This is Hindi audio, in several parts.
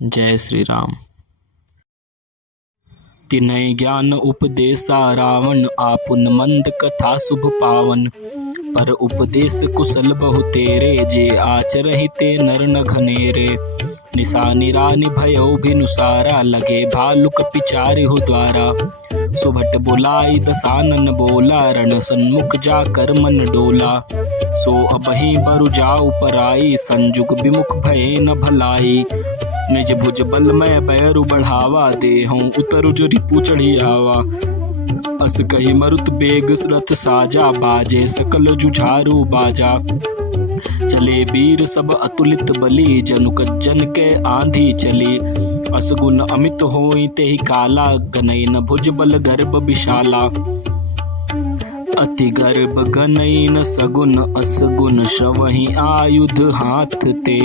जय श्री राम। तिन्है ज्ञान उपदेसा रावण, आपुन मंद कथा शुभ पावन। पर उपदेश कुशल बहु तेरे, जे आचरहि ते नर न घनेरे। निशा निरानि भयउ भिनुसारा, लगे भालु कपिचारिहु द्वारा। सुभट बुलाई दसानन बोला, रण सन्मुख जाकर मन डोला। सो अबहि बरु जाऊ पराई, संजुग विमुख भये न भलाई। निज भुज बल मैं बैरु बढ़ावा, देहूँ उतरु जो रिपु चढ़ियावा। अस कही मरुत बेग रथ साजा, बाजे सकल जुझारू बाजा। चले वीर सब अतुलित बली, जनु कज्जन के आंधी चली। असगुन अमित होई तेहि काला, गनैन भुज बल गर्भ विशाला। अति गर्भ गनैन सगुन, असगुन श्रवहि आयुध हाथ ते।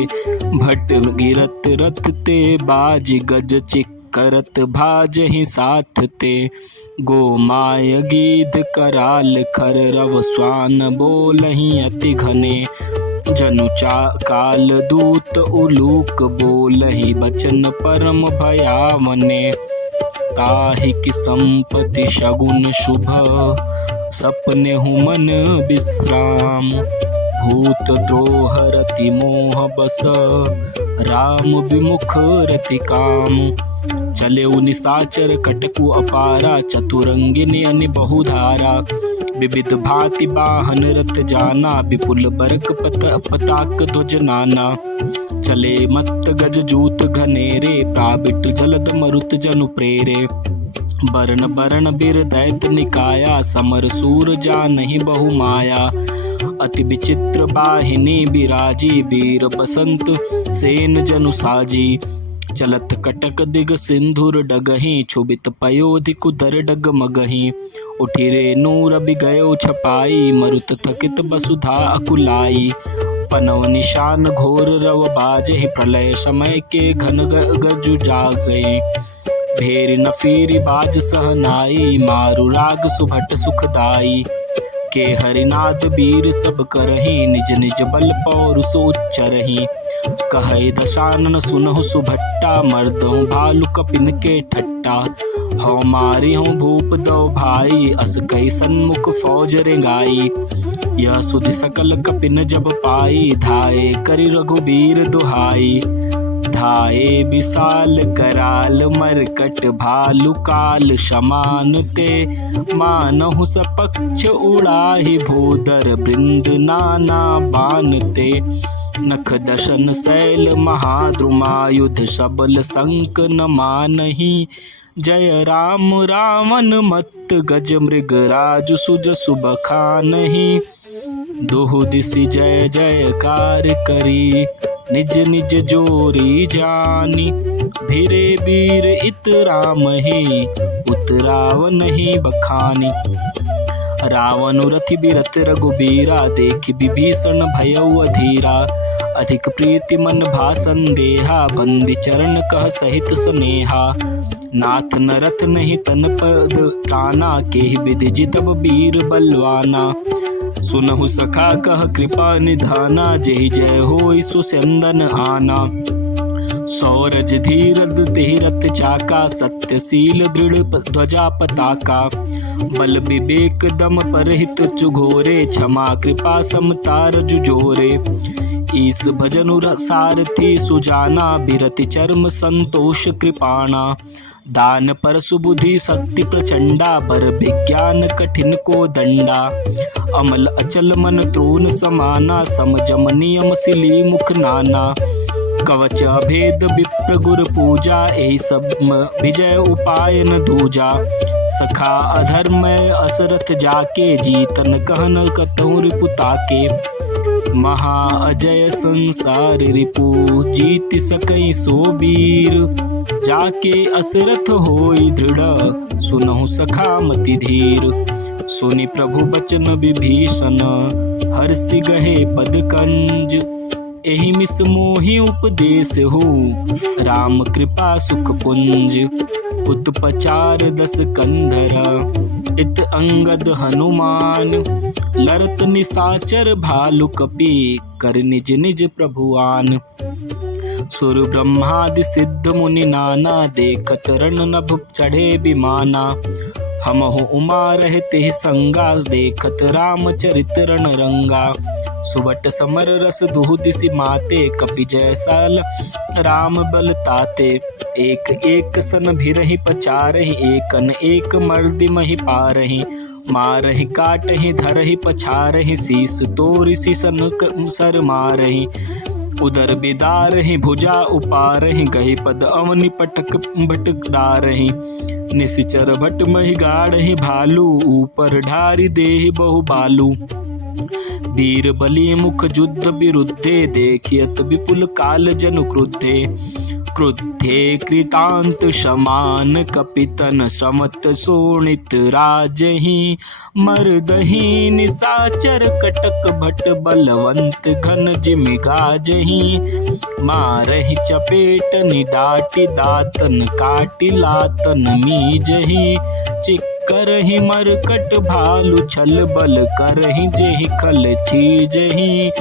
भट गिरत रथ ते, बाज गज चिक्करत भाजहि साथ ते। गोमाय गीध कराल खर रव, स्वान बोलहि अति घने। जनु काल दूत उलूक, बोलहि बचन परम भयावने। ताहि की संपत्ति शगुन शुभ, सपने मन विश्राम। भूत द्रोह रति मोह बस, राम विमुख रति काम। चले निशाचर कटकु अपारा, चतुरंगिनी अनि बहुधारा। विविध भांति वाहन रथ जाना, विपुल बरक पताक ध्वज नाना। चले मत्त गज जूत घनेरे, प्राबिट जलद मरुत जनु प्रेरे। बरन बरन बिर दैत निकाया, समर सूर जानहि बहु माया। अति विचित्र बाहिनी बिराजी, वीर बसंत सेन जनु साजी। चलत कटक दिग सिंधुर डगहि, क्षुभित पयोधि कुदर डग मगहि। उठी रेणु रवि गयो छपाई, मरुत थकित वसुधा अकुलाई। पनव निशान घोर रव बाजे, प्रलय समय के घन गजु जागए। भेरी नफीरी बाज सहनाई, मारु राग सुभट सुखदाई। के हरिनाद वीर सब करहि, निज निज बल पौरुष उच्चरहि। कहै दशानन सुनहु सुभट्टा, मर्दहु भालु कपिन के ठट्टा। हौ मारी हूँ भूप दो भाई, अस कई सन्मुख फौज रेंगाई। यह सुधि सकल कपिन जब पाई, धाये करि रघुबीर दुहाई। धाये विशाल कराल, मरकट भालु काल समान ते। मानहु सपक्ष उड़ाहि, भूधर बृंद नाना बान ते। नख दशन शैल महाद्रुमायुध, सबल संक न मानहि। जय राम रावण मत्त, गज मृग राजु सुज सुबखानहि। दोहु दिसि जय जयकार करी, निज निज जोरी जानी। धीरे वीर इत राम ही, उतरावनहि बखानी। रावण रथि बिरथ रघुबीरा, देखि विभीषण भयउ अधीरा। अधिक प्रीति मन भा संदेहा, बंदी चरण कह सहित स्नेहा। नाथ न रथ नहीं तन पद ताना, केहि विधि जितब वीर बलवाना। सुनहु सखा कह कृपा निधाना, जेहि जय होई सुस्यंदन आना। सौरज धीरज धीरथ चाका, सत्यशील दृढ़ ध्वजा पताका। बल विवेक दम परहित चुघोरे, क्षमा कृपा समतार जुझोरे। ईस भजनु सारथी सुजाना, बिरति चर्म संतोष कृपाणा। दान पर सुबुधि शक्ति प्रचंडा, बर विज्ञान कठिन को दंडा। अमल अचल मन त्रोन समाना, समजम नियम सिली मुख नाना। कवच अभेद विप्र गुर पूजा, एहि सब विजय उपाय न दूजा। सखा अधर्म असरथ जाके, जीतन कहन कतहु रिपुता के। महा अजय संसार रिपु, जीत सकई सो वीर। जाके असरथ होई दृढ़, सुनहु सखा मति धीर। सुनि प्रभु बचन विभीषण, हर्षि गहे पद कंज। एहि मिस मोहि उपदेश हो, राम कृपा सुख पुंज। उत्पचार दस कंधर, इत अंगद हनुमान। लरत निशाचर भालु कपि, कर निज निज प्रभुआन। सुर ब्रह्मादि सिद्ध मुनि नाना, देखत रण नभ चढ़े विमाना। हमहु उमा रहते ही संगा, देखत रामचरित रण रंगा। सुबट समर रस दुहु दिसि माते, कपि जयसाल राम बल ताते। एक एक सन भिरहि पचारहि, एकन एक मर्दि महि पारहि। मारहि काटहि धरहि पछारहि, शीस तोरि सिसन सर मारहि। उदर बिदारहि भुजा उपारहि, गहि पद अवनि पटक भटक डारहि। निशिचर भट महि गाढ़हि भालू, ऊपर ढारी देहि बहु बालू। वीर बली मुख युद्ध विरुद्धे, देखियत विपुल काल जनु क्रुद्धे। क्रुद्धे कृतांत समान, कपितन समत शोणित राजहि। मर्दहि निशाचर कटक भट, बलवंत घन जिमि गाजहि। मारहि चपेट निडाटी, दातन काटी लातन मीजहि। करहि मरकट भालु, छल बल करहि जेहि खल चीजहि।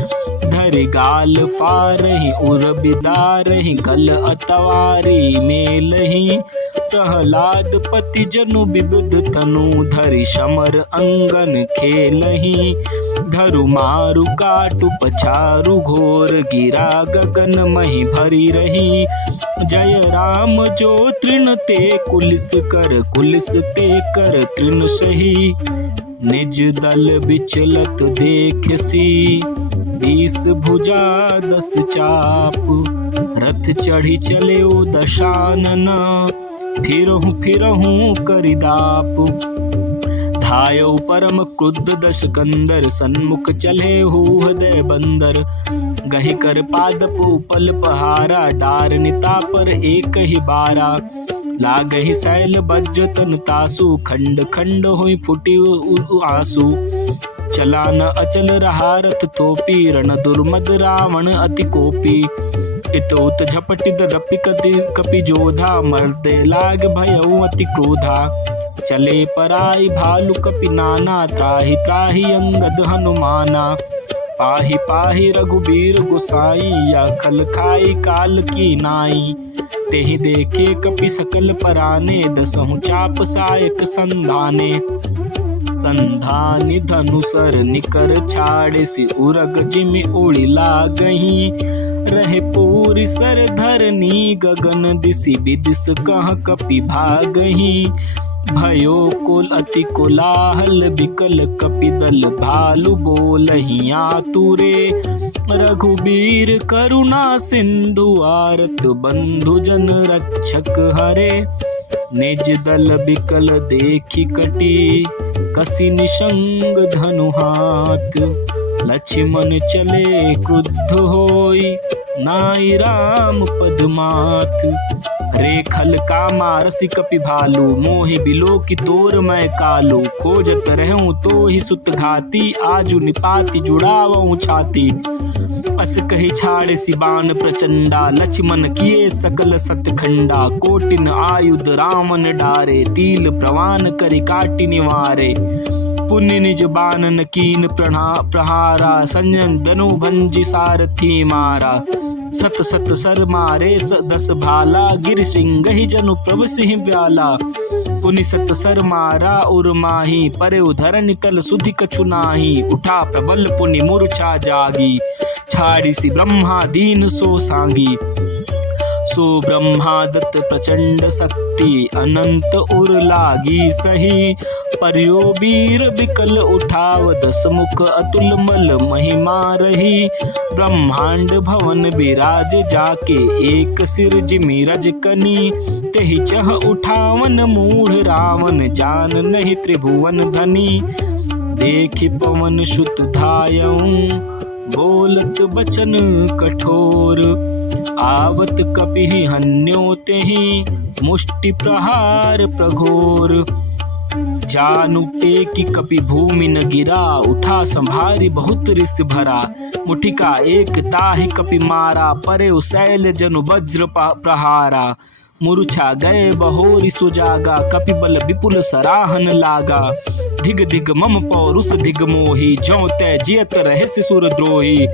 धरि गाल फारहि उर बिदारहि, गल अतवारी मेलहि। प्रहलाद पति जनु विबुध तनु, धरि समर अंगन खेलहि। धरु मारु काटु पछारु, घोर गिरा गगन महि भरी रही। जय राम जो तृण ते कुलिस कर, कुलिस ते कर तृण सही। निज दल विचलत देखसी, 20 भुजा 10 चाप। रथ चढ़ी चले ओ दशानन, फिरहु फिरहु करिदाप। धायौ परम क्रुद्ध दश कंदर, सन्मुख चले हृदय बंदर। गहि कर पादप उपल पहारा, डारनिता पर एक ही बारा। लागहि शैल वज्र तन तासु, खंड खंड हुई फुटी आंसू। चला न अचल रहा रथ थोपी, रण दुर्मद रावण अति कोपी। इतोत झपटिद रपि कपि जोधा, मर्दे लाग भयउ अति क्रोधा। चले पराई भालु कपि नाना, त्राहि त्राहि अंगद हनुमाना। पाहि पाहि रघुबीर गोसाई, या खल खाई काल की नाई। तेहि देखे कपि सकल पराने, दसहु चाप सायक संधाने। संधानि धनुसर निकर छाड़े, सि उरग जिमि उड़ि लागहि। रहे पूरी सर धरनी, गगन दिसि बिदिस कह कपि भागहि। भयो कोल अति कोलाहल, बिकल कपिदल भालु बोलहि आतुरे। रघुबीर करुणा सिंधु, आरत बंधु जन रक्षक हरे। निज दल बिकल देखि कटी, कसी निशंग धनु हाथ। लक्ष्मण चले क्रुद्ध होई, नाई राम पद माथ। रे खल का मारसी कपि भालू, मोहि बिलो की तोर मैं कालू। खोजत रहूं तो ही सुत घाती, आजु निपाति जुड़ावऊं छाती। अस कही छाड़े सिबान प्रचंडा, लक्ष्मण किए सकल सतखंडा। कोटिन आयुध रामन डारे, तिल प्रवान करि काटि निवारे। पुण्य निज बानन कीन प्रहारा, संजन धनु भंजि सारथी मारा। सत सत सर मारे 10 भाला, गिर सिंह ही जनु प्रभ सिंह ब्याला। पुनि सत सर मारा उर माही, परे उधर नितल सुधि कछु नाही। उठा प्रबल पुनि मूर्छा जागी, छाड़ी सी ब्रह्मा दीन सो सांगी। सो ब्रह्मादत्त प्रचंड शक्ति, अनंत उर लागी सही। पर्यो वीर बिकल उठाव, 10 मुख अतुल मल महिमा रही। ब्रह्मांड भवन विराज जाके, एक सिर जिमि रजकनी। तेहि चह उठावन मूढ़ रावण, जान नहीं त्रिभुवन धनी। देखि पवन सुत धायऊं, बोलत बचन कठोर। आवत कपिहि हन्यो तेहि, मुष्टि प्रहार प्रघोर। जानु टेकि कपि भूमि न गिरा, उठा संभारी बहुत रिस भरा। मुठिका एक ताहि कपि मारा, परे शैल जनु वज्र प्रहारा। मूर्छा गए बहोरि सुजागा, कपि बल विपुल सराहन लागा। धिग धिग मम पौरुष धिग मोहि, ज्यों तै जियत रहे सुर द्रोही।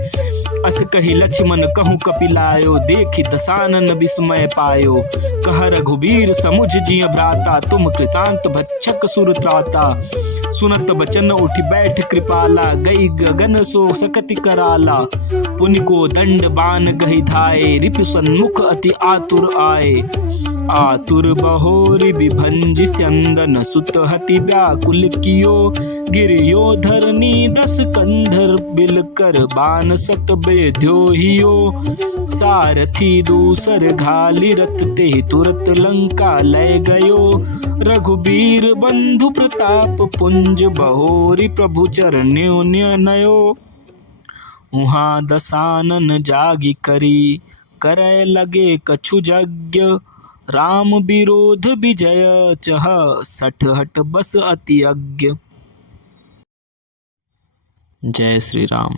अस कही लक्ष्मण कहूँ कपिलायो, देखि दसानन विस्मय पायो। कह रघुबीर समुझ जिय भ्राता, तुम कृतांत भक्षक सुर त्राता। सुनत बचन उठ बैठ कृपाला, गई गगन सो सकति कराला। पुनि को दंड बान गहि धाये, रिपु सन्मुख अति आतुर आए। आतुर बहोरि विभंज स्यंदन, सुत हति व्याकुल कियो। गिरियो धरनी दस कंधर, बिल कर बान सत बेध्यो हियो। सारथी दूसर घाली रथ, ते तुरत लंका लय गयो। रघुबीर बंधु प्रताप पुंज, बहोरि प्रभु चरण्यो नयो। उहाँ दसानन जागी करी, करय लगे कछु यज्ञ। राम विरोध विजय चह, सठ हट बस अति अज्ञ। जय श्री राम।